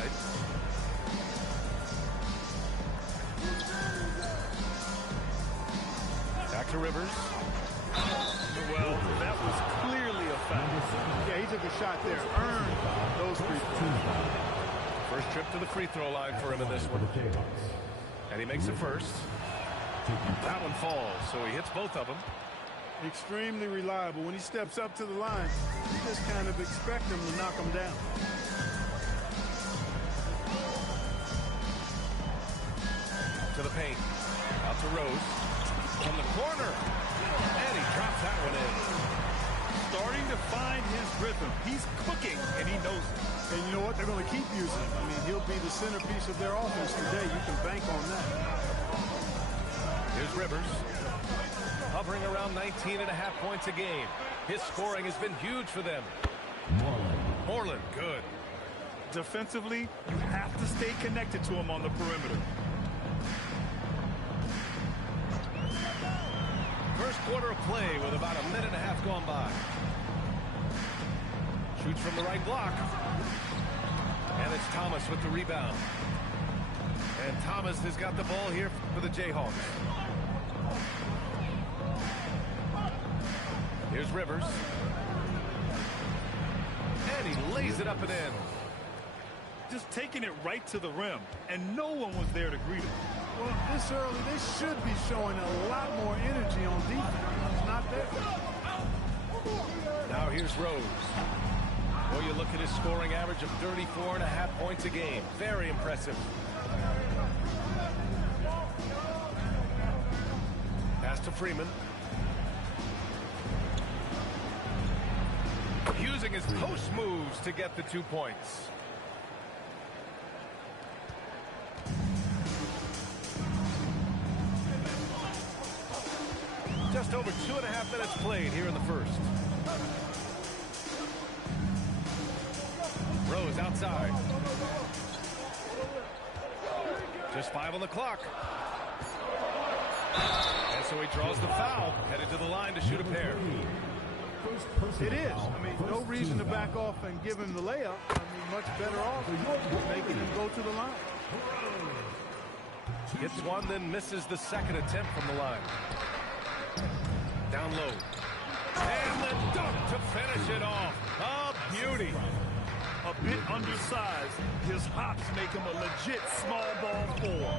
side. Back to Rivers. Well, that was clearly a foul. Yeah, he took a shot there. Earned those free throws. First trip to the free throw line for him in this one. And he makes it first. That one falls, so he hits both of them. Extremely reliable. When he steps up to the line, you just kind of expect him to knock him down. To the paint. Out to Rose. From the corner. And he drops that one in. Starting to find his rhythm. He's cooking, and he knows it. And you know what? They're going to keep using him. I mean, he'll be the centerpiece of their offense today. You can bank on that. Here's Rivers. Hovering around 19.5 points a game. His scoring has been huge for them. Moreland, good. Defensively, you have to stay connected to him on the perimeter. First quarter of play with about a minute and a half gone by. Shoots from the right block. And it's Thomas with the rebound. And Thomas has got the ball here for the Jayhawks. Here's Rivers. And he lays it up and in. Just taking it right to the rim, and no one was there to greet him. Well, this early, they should be showing a lot more energy on defense. It's not there. Now here's Rose. Well, you look at his scoring average of 34.5 points a game. Very impressive. Pass to Freeman. Using his post moves to get the 2 points. Just over 2.5 minutes played here in the first. Rose outside. Just 5 on the clock. And so he draws the foul, headed to the line to shoot a pair. It is. I mean, no reason to back off and give him the layup. I mean, much better off making him go to the line. Hits one, then misses the second attempt from the line. Down low. And the dunk to finish it off. A beauty. A bit undersized, his hops make him a legit small ball four.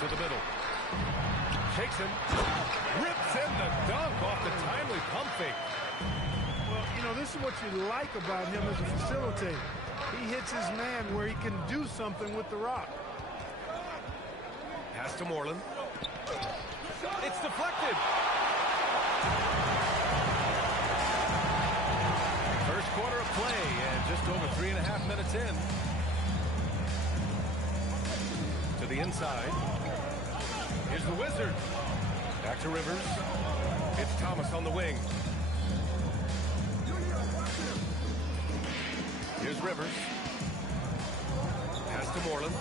To the middle. Shakes him. Rips in the dunk off the timely pump fake. Well, you know, this is what you like about him as a facilitator. He hits his man where he can do something with the rock. Pass to Moreland. It's deflected. First quarter of play and just over 3.5 minutes in. To the inside. Here's the Wizard. Back to Rivers. It's Thomas on the wing. Here's Rivers. Pass to Moreland.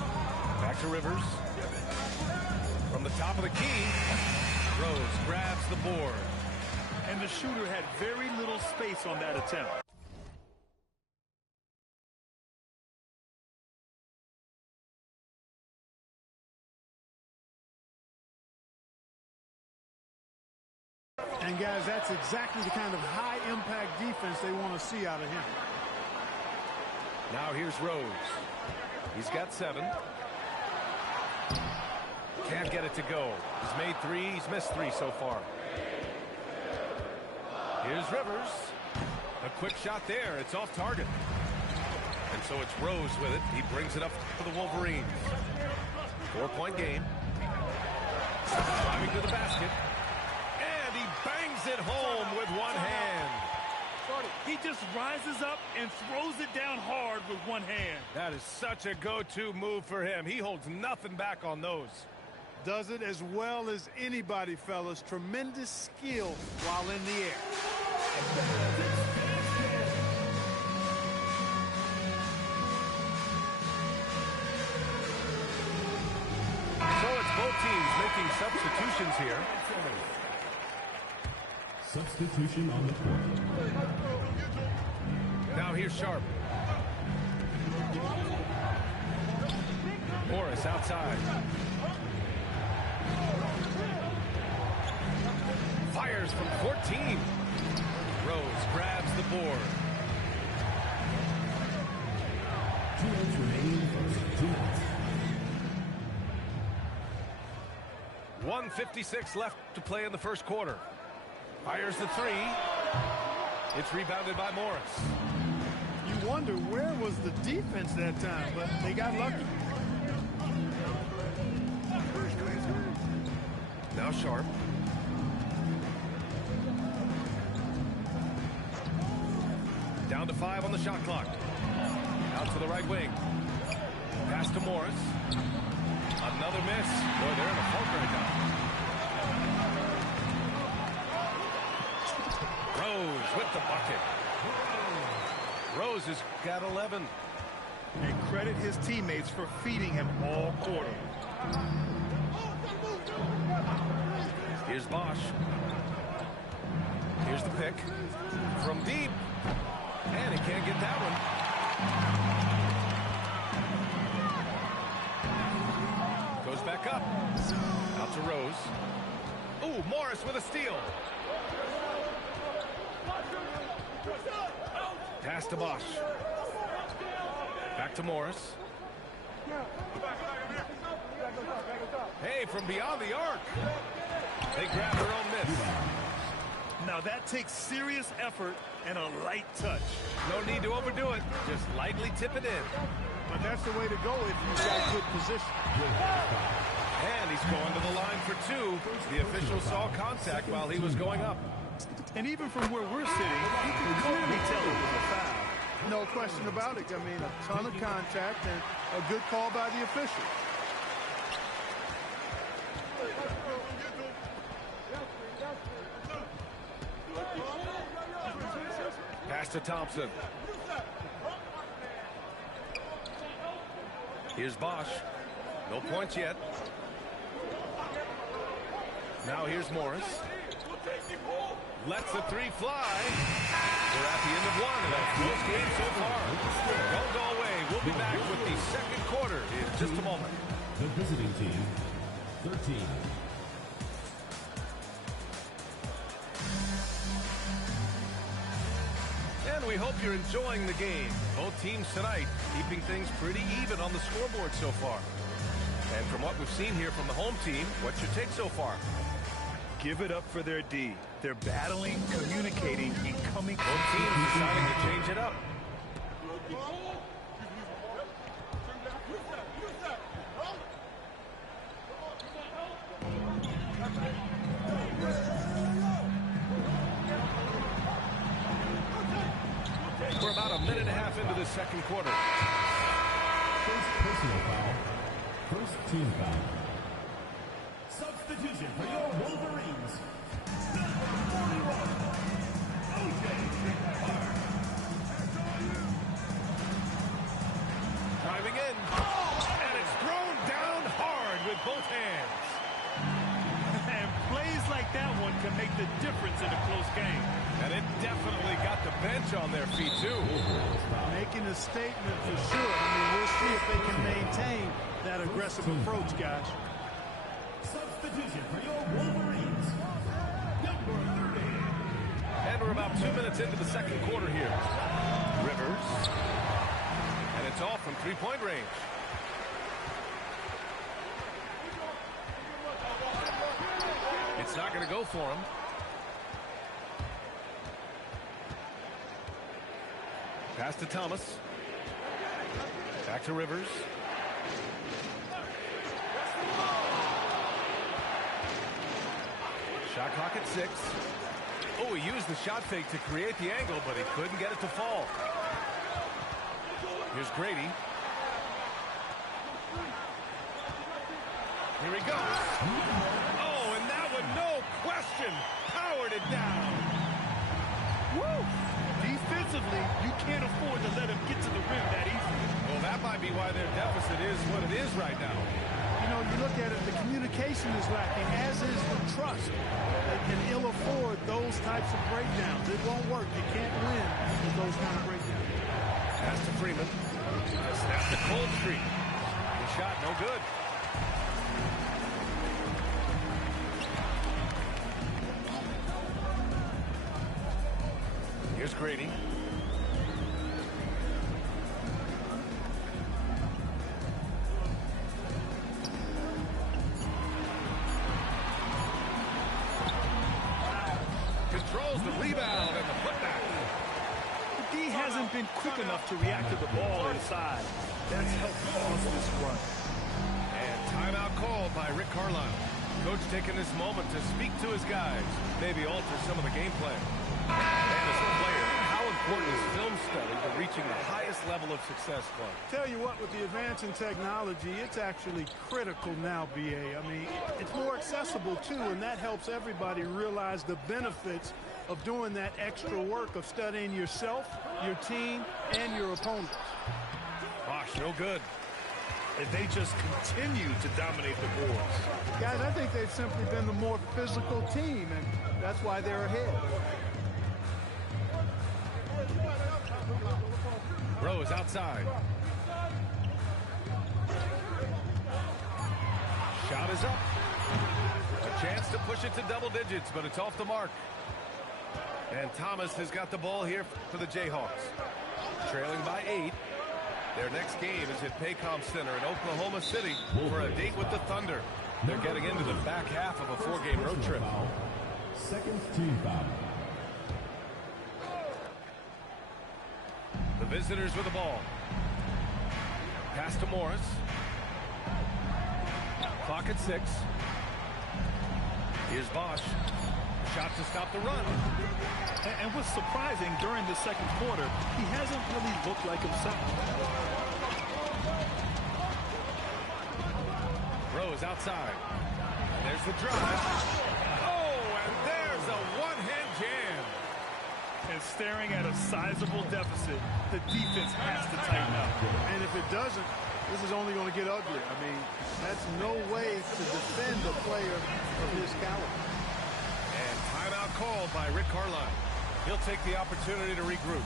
Back to Rivers. From the top of the key, Rose grabs the board. And the shooter had very little space on that attempt. And, guys, that's exactly the kind of high-impact defense they want to see out of him. Now here's Rose. He's got 7. Can't get it to go. He's made 3. He's missed 3 so far. Here's Rivers. A quick shot there. It's off target. And so it's Rose with it. He brings it up for the Wolverines. 4-point game. Driving to the basket. And he bangs it home with one hand. He just rises up and throws it down hard with one hand. That is such a go-to move for him. He holds nothing back on those. Does it as well as anybody, fellas. Tremendous skill while in the air. So it's both teams making substitutions here. Substitution on the court. Now here's Sharp. Morris outside. Fires from 14. Rose grabs the board. 2 minutes remaining. 2 minutes. 1:56 left to play in the first quarter. Fires the three. It's rebounded by Morris. You wonder where was the defense that time, but they got lucky. Now Sharp. Down to 5 on the shot clock. Out to the right wing. Pass to Morris. Another miss. Boy, they're in a funk right now. Rose with the bucket. Rose has got 11. And credit his teammates for feeding him all quarter. Here's Bosch. Here's the pick. From deep. And he can't get that one. Goes back up. Out to Rose. Ooh, Morris with a steal. Pass to Bosch. Back to Morris. Hey, from beyond the arc. They grab their own miss. Now that takes serious effort and a light touch. No need to overdo it. Just lightly tip it in. But that's the way to go if you've got good position. And he's going to the line for 2. The official saw contact while he was going up. And even from where we're sitting, you can clearly tell it was a foul. No question about it. I mean, a ton of contact and a good call by the official. Pass to Thompson. Here's Bosch. No points yet. Now here's Morris. Lets the three fly. We're at the end of one, and a close game so far. Don't go away. We'll be back with the second quarter in just a moment. The visiting team, 13. And we hope you're enjoying the game. Both teams tonight keeping things pretty even on the scoreboard so far. And from what we've seen here from the home team, what's your take so far? Give it up for their D. They're battling, communicating, and coming. Both teams deciding to change it up. We're about a minute and a half into the second quarter. First personal foul. First team foul. Substitution for your Wolverines. Number 41, O.J. Hart. Driving in. And it's thrown down hard with both hands. And plays like that one can make the difference in a close game. And it definitely got the bench on their feet, too. Making a statement for sure. I mean, we'll see if they can maintain that aggressive approach, guys. Substitution for your Wolverines. Number 30. And we're about 2 minutes into the second quarter here. Rivers. And it's all from three-point range. It's not going to go for him. Pass to Thomas. Back to Rivers. Shot clock at 6. Oh, he used the shot fake to create the angle, but he couldn't get it to fall. Here's Grady. Here he goes. Oh, and that one, no question, powered it down. Woo! Defensively, you can't afford to let him get to the rim that easily. Well, that might be why their deficit is what it is right now. You know, you look at it, the communication is lacking, as is the trust. They can ill afford those types of breakdowns. It won't work. You can't win with those kind of breakdowns. Pass to Freeman. Snap to Cold Street. The shot, no good. Here's Grady. Controls the rebound and the putback. The D hasn't been quick enough to react to the ball inside. That's helped cause this run. And timeout called by Rick Carlisle. Coach taking this moment to speak to his guys, maybe alter some of the game plan. And as a player, how important is film study to reaching the highest level of success, Clark? Tell you what, with the advance in technology, it's actually critical now, BA. I mean, it's more accessible, too, and that helps everybody realize the benefits of doing that extra work of studying yourself, your team, and your opponents. Bosh, no good. And they just continue to dominate the boards. Guys, I think they've simply been the more physical team, and that's why they're ahead. Rose outside. Shot is up. A chance to push it to double digits, but it's off the mark. And Thomas has got the ball here for the Jayhawks. Trailing by 8. Their next game is at Paycom Center in Oklahoma City for a date with the Thunder. They're getting into the back half of a 4-game road trip. Second team foul. The visitors with the ball. Pass to Morris. Clock at 6. Here's Bosh. Shot to stop the run. And what's surprising, during the second quarter, he hasn't really looked like himself. Rose outside. There's the drive. Oh, and there's a one-hand jam. And staring at a sizable deficit, the defense has to tighten up. And if it doesn't, this is only going to get ugly. I mean, that's no way to defend a player of his caliber. And timeout called by Rick Carlisle. He'll take the opportunity to regroup.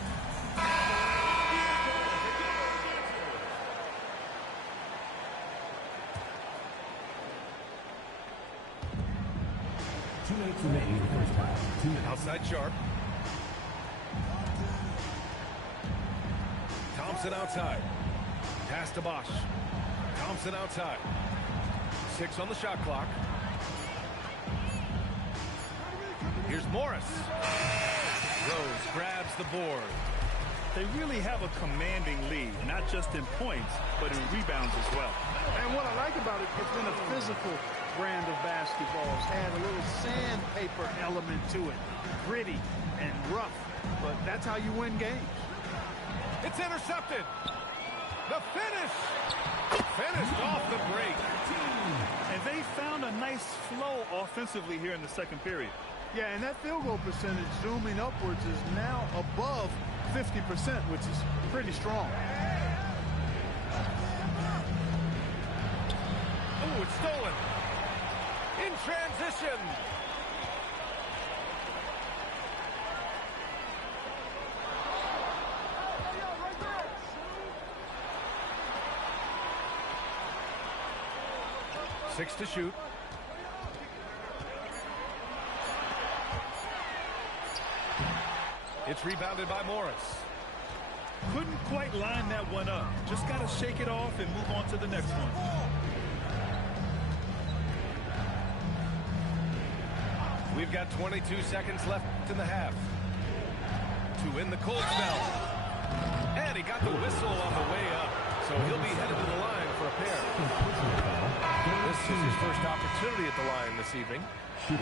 Two minutes remaining in the first half. Outside Sharp. Thompson outside. Pass to Bosh. Thompson outside. 6 on the shot clock. Here's Morris. Rose grabs the board. They really have a commanding lead, not just in points, but in rebounds as well. And what I like about it, it's been a physical brand of basketball. It's had a little sandpaper element to it. Gritty and rough. But that's how you win games. It's intercepted. The finish. Finished off the break. And they found a nice flow offensively here in the second period. Yeah, and that field goal percentage zooming upwards is now above 50%, which is pretty strong. Oh, it's stolen. In transition. Six to shoot. It's rebounded by Morris. Couldn't quite line that one up. Just got to shake it off and move on to the next one. We've got 22 seconds left in the half to win the cold spell. And he got the whistle on the way up, so he'll be headed to the line for a pair. This is his first opportunity at the line this evening. You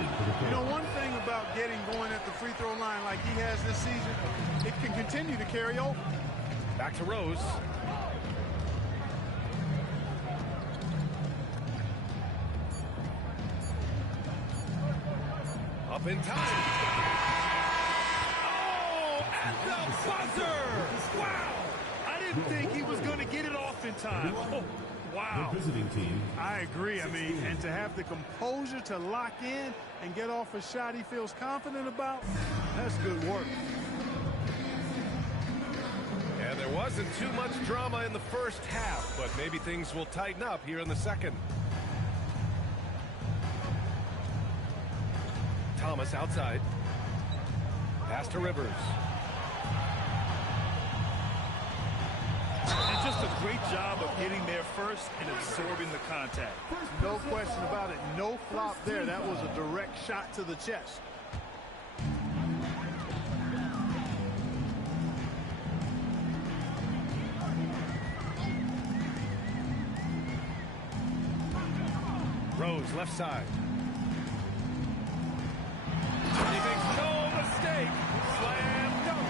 know, one thing about getting going at the free throw line like he has this season, it can continue to carry over. Back to Rose. Up in time. Oh, at the buzzer! Wow! I didn't think he was going to get it off in time. Oh, wow. The visiting team. I agree. I mean, and to have the composure to lock in and get off a shot he feels confident about, that's good work. And they're There wasn't too much drama in the first half, but maybe things will tighten up here in the second. Thomas outside. Pass to Rivers. And just a great job of getting there first and absorbing the contact. No question about it. No flop there. That was a direct shot to the chest. Rose left side. He makes no mistake. Slam dunk.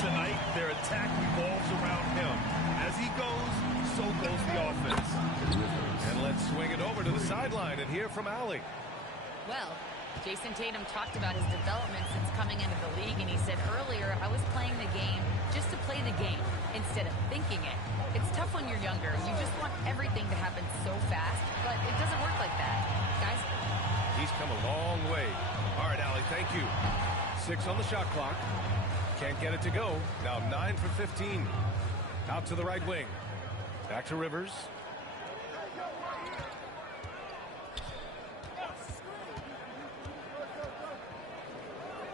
Tonight, their attack revolves around him. As he goes, so goes the offense. And let's swing it over to the sideline and hear from Allie. Well, Jason Tatum talked about his development since coming into the league, and he said earlier, I was playing the game just to play the game instead of thinking it. It's tough when you're younger. You just want everything to happen so fast, but it doesn't work like that. Guys? He's come a long way. All right, Allie, thank you. 6 on the shot clock. Can't get it to go. Now 9 for 15. Out to the right wing. Back to Rivers.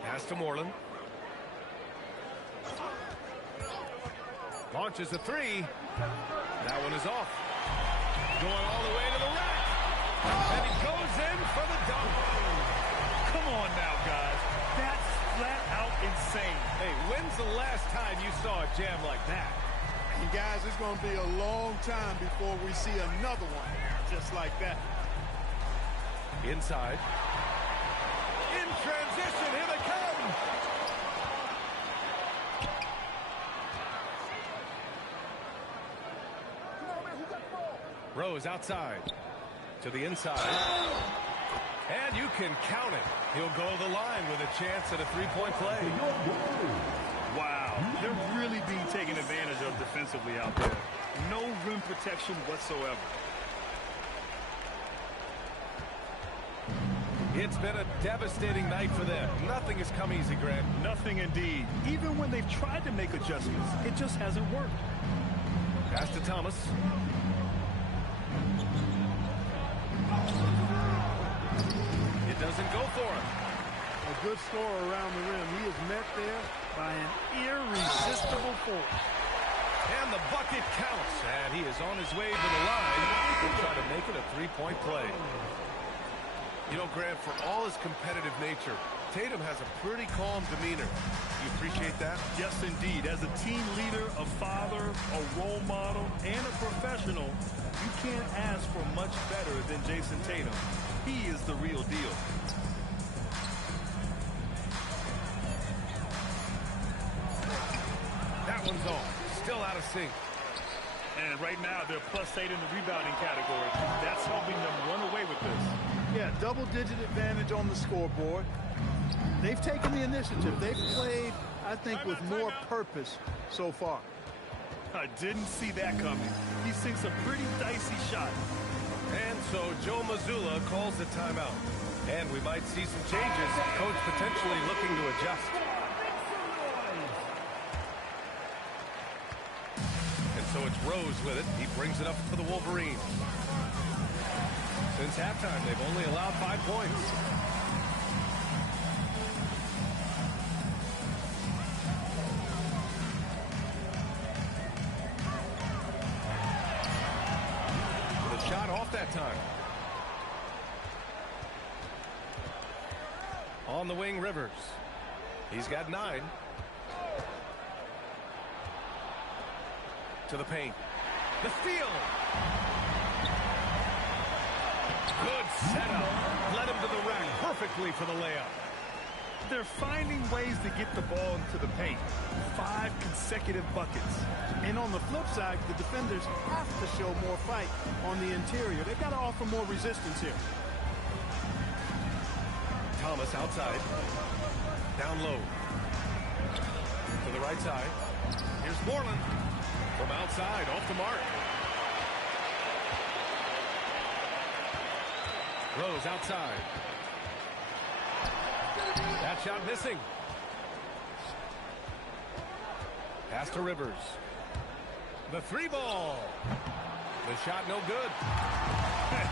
Pass to Moreland. Launches a 3. That one is off. Going all the way to the rack. And he goes in for the dunk. Come on now, guys. That's flat out insane. Hey, when's the last time you saw a jam like that? And guys, it's going to be a long time before we see another one just like that. Inside. In transition, here they come. Rose outside to the inside. And you can count it. He'll go to the line with a chance at a three-point play. Wow, they're really being taken advantage of defensively out there. No rim protection whatsoever. It's been a devastating night for them. Nothing has come easy, Grant. Nothing indeed. Even when they've tried to make adjustments, it just hasn't worked. Pass to Thomas. It doesn't go for him. A good score around the rim. He is met there by an irresistible force. And the bucket counts. And he is on his way to the line to try to make it a three-point play. You know, Grant, for all his competitive nature, Tatum has a pretty calm demeanor. You appreciate that? Yes, indeed. As a team leader, a father, a role model, and a professional, you can't ask for much better than Jason Tatum. He is the real deal. That one's off. Still out of sync. And right now, they're +8 in the rebounding category. That's helping them run away with this. Yeah, double-digit advantage on the scoreboard. They've taken the initiative. They've played, I think, with more purpose so far. I didn't see that coming. He sinks a pretty dicey shot. And so Joe Mazzulla calls the timeout. And we might see some changes. Coach potentially looking to adjust. And so it's Rose with it. He brings it up for the Wolverines. Since halftime, they've only allowed 5 points. With a shot off that time. On the wing, Rivers. He's got 9. To the paint. The steal. Good setup. Led him to the rack perfectly for the layup. They're finding ways to get the ball into the paint. 5 consecutive buckets. And on the flip side, the defenders have to show more fight on the interior. They've got to offer more resistance here. Thomas outside. Down low. To the right side. Here's Moreland. From outside, off the mark. Rose outside. That shot missing. Pass to Rivers. The three ball. The shot no good.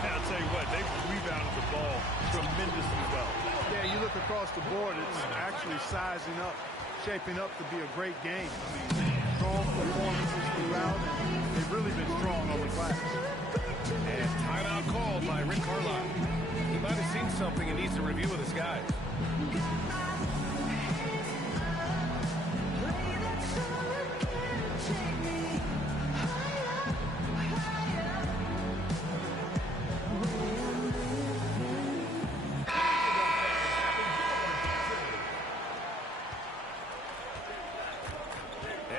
I'll tell you what, they rebounded the ball tremendously well. Yeah, you look across the board, it's actually sizing up, shaping up to be a great game. I mean, strong performances throughout, and they've really been strong on the glass. And timeout called by Rick Carlisle. He might have seen something and needs a review with his guys.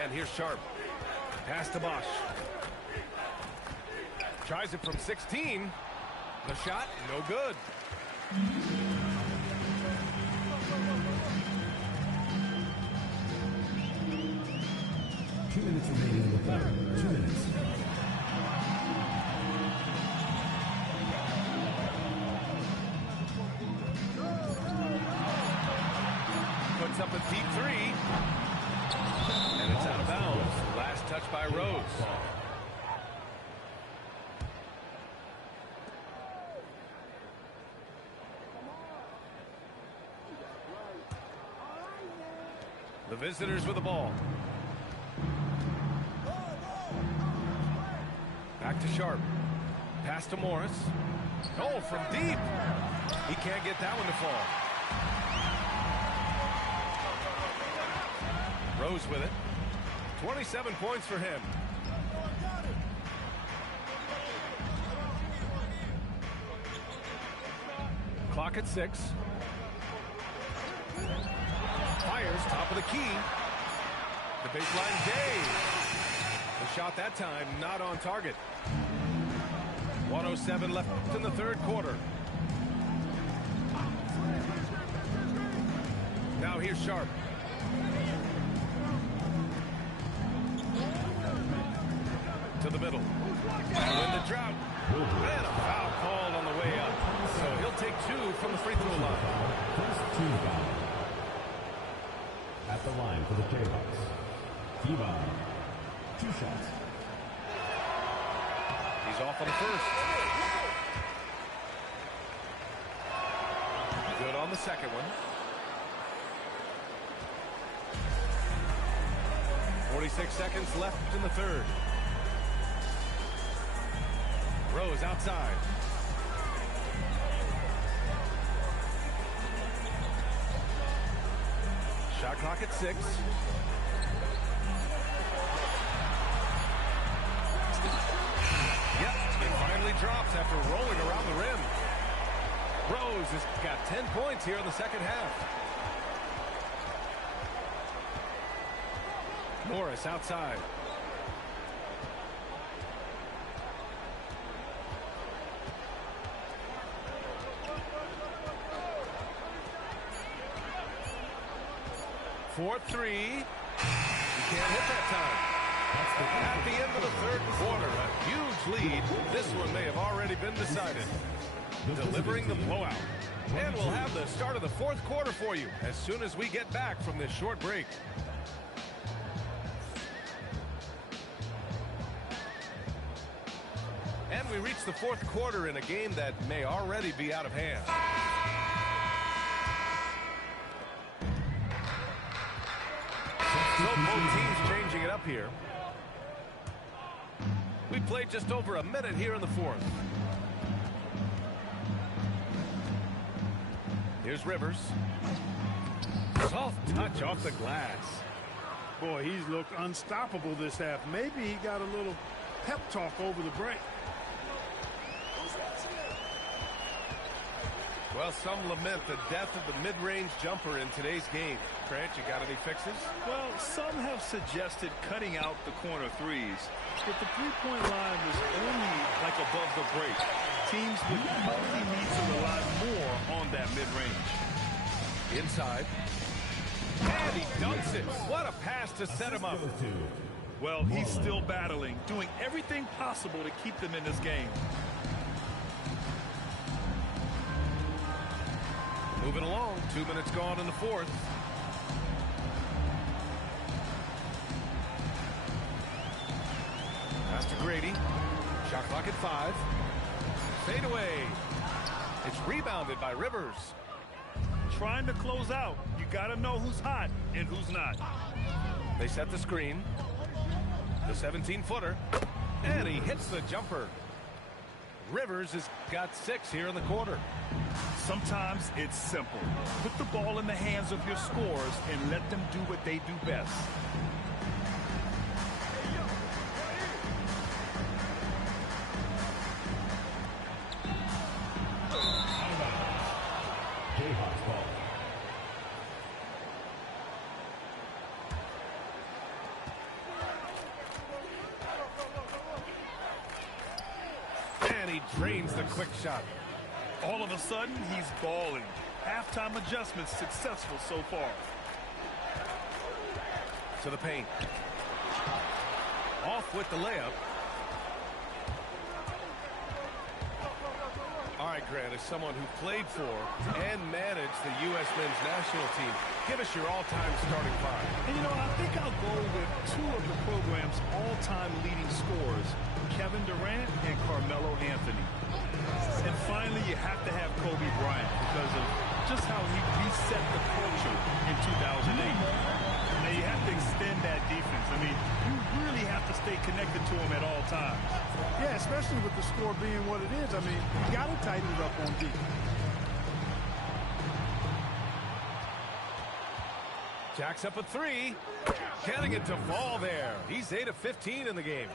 And here's Sharp. Pass to Bosch. Tries it from 16. The shot, no good. 2 minutes remaining in the third. 2 minutes. Puts up a deep three. And it's out of bounds. Last touch by Rose. The visitors with the ball. Back to Sharp. Pass to Morris. Oh, from deep. He can't get that one to fall. Rose with it. 27 points for him. Clock at 6. Fires, top of the key. The baseline Day. The shot that time not on target. 1:07 left in the third quarter. Now here's Sharp. To the middle. Win the drought. And a foul called on the way up. So he'll take 2 from the free throw line. First team foul. At the line for the Jayhawks. Kiva. 2 shots. He's off on the first. Good on the second one. 46 seconds left in the third. Rose outside. Shot clock at 6. Yep, it finally drops after rolling around the rim. Rose has got 10 points here in the second half. Morris outside. For 3. He can't hit that time. At the end of the third quarter, a huge lead. This one may have already been decided. Delivering the blowout. And we'll have the start of the fourth quarter for you as soon as we get back from this short break. And we reach the fourth quarter in a game that may already be out of hand. So both teams changing it up here. We played just over a minute here in the fourth. Here's Rivers. Soft touch off the glass. Boy, he's looked unstoppable this half. Maybe he got a little pep talk over the break. Well, some lament the death of the mid-range jumper in today's game. Grant, you got any fixes? Well, some have suggested cutting out the corner threes, but the three-point line was only like above the break. Teams would probably need to rely more on that mid-range. Inside. And he dunks it. What a pass to set him up. Well, he's still battling, doing everything possible to keep them in this game. Moving along, 2 minutes gone in the fourth. to Grady. Shot clock at 5. Fade away. It's rebounded by Rivers. Trying to close out. You got to know who's hot and who's not. They set the screen. The 17-footer. And he hits the jumper. Rivers has got 6 here in the quarter. Sometimes it's simple. Put the ball in the hands of your scorers and let them do what they do best. Jayhawks ball. And he drains the quick shot. All of a sudden, he's balling. Halftime adjustments successful so far. To the paint. Off with the layup. All right, Grant, as someone who played for and managed the U.S. men's national team, give us your all-time starting 5. And, you know, I think I'll go with 2 of the program's all-time leading scorers, Kevin Durant and Carmelo Anthony. And finally, you have to have Kobe Bryant because of just how he reset the culture in 2008. Now, you have to extend that defense. I mean, you really have to stay connected to him at all times. Yeah, especially with the score being what it is. I mean, you got to tighten it up on defense. Jacks up a 3. Can't get to fall there. He's 8 of 15 in the game.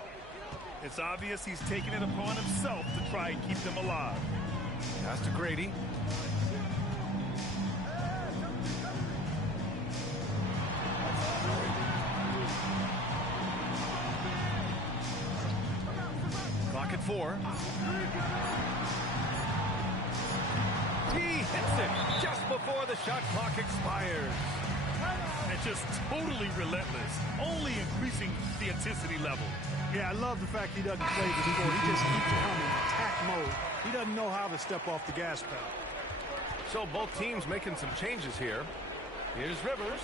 It's obvious he's taking it upon himself to try and keep them alive. Pass to Grady. Clock at 4. He hits it just before the shot clock expires. And just totally relentless, only increasing the intensity level. Yeah, I love the fact he doesn't play the score. He just keeps coming, attack mode. He doesn't know how to step off the gas pedal. So both teams making some changes here. Here's Rivers.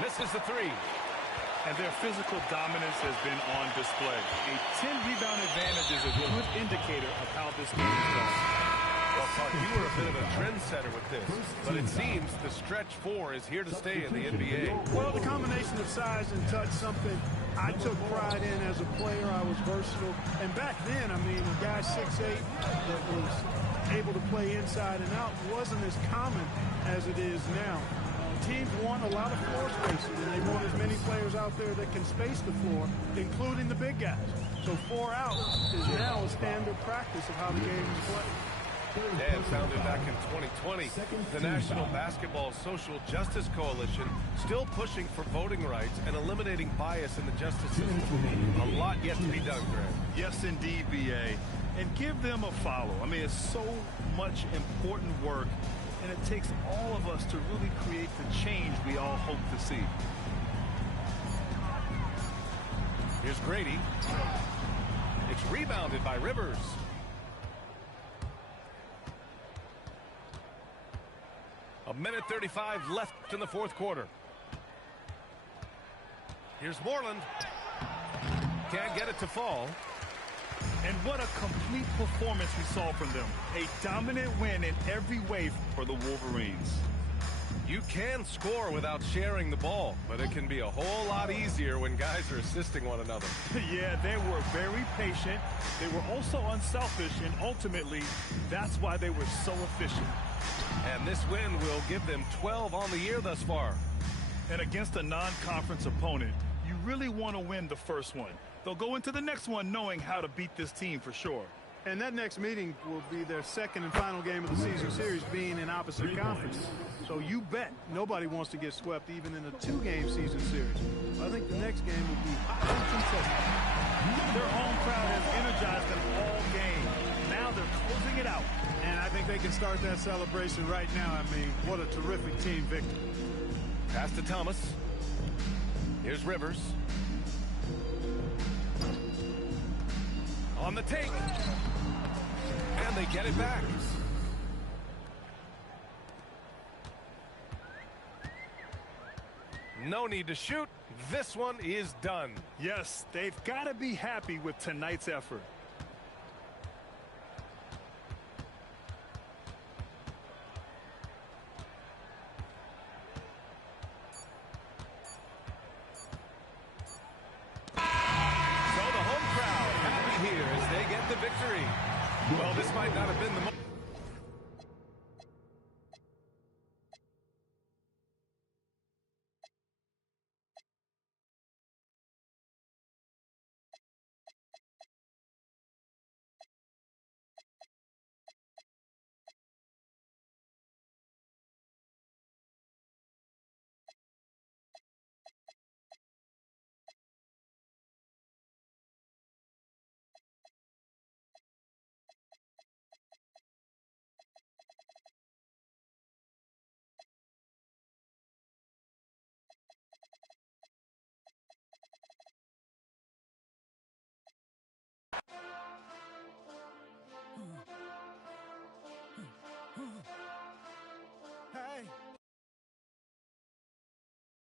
Misses the 3. And their physical dominance has been on display. A 10-rebound advantage is a good indicator of how this game is going. Well, Clark, you were a bit of a trendsetter with this, but it seems the stretch 4 is here to stay in the NBA. Well, the combination of size and touch, something I took pride in as a player. I was versatile. And back then, I mean, a guy 6'8" that was able to play inside and out wasn't as common as it is now. Teams want a lot of floor spacing, and they want as many players out there that can space the floor, including the big guys. So 4 out is now a standard practice of how the game is played. And founded back in 2020, the National Basketball Social Justice Coalition still pushing for voting rights and eliminating bias in the justice system. A lot yet to be done, Greg. Yes, indeed, BA. And give them a follow. I mean, it's so much important work, and it takes all of us to really create the change we all hope to see. Here's Grady. It's rebounded by Rivers. A minute 35 left in the fourth quarter. Here's Moreland. Can't get it to fall. And what a complete performance we saw from them. A dominant win in every way for the Wolverines. You can score without sharing the ball, but it can be a whole lot easier when guys are assisting one another. Yeah, they were very patient. They were also unselfish, and ultimately, that's why they were so efficient. And this win will give them 12 on the year thus far. And against a non-conference opponent, you really want to win the first one. They'll go into the next one knowing how to beat this team for sure. And that next meeting will be their second and final game of the season series, being in opposite conferences. So you bet nobody wants to get swept even in a 2-game season series. I think the next game will be hotly contested. Their home crowd has energized them all game. Now they're closing it out. And I think they can start that celebration right now. I mean, what a terrific team victory. Pass to Thomas. Here's Rivers. On the take. And they get it back. No need to shoot. this one is done. Yes, they've got to be happy with tonight's effort. So the home crowd happy here as they get the victory. Well, this might not have been the most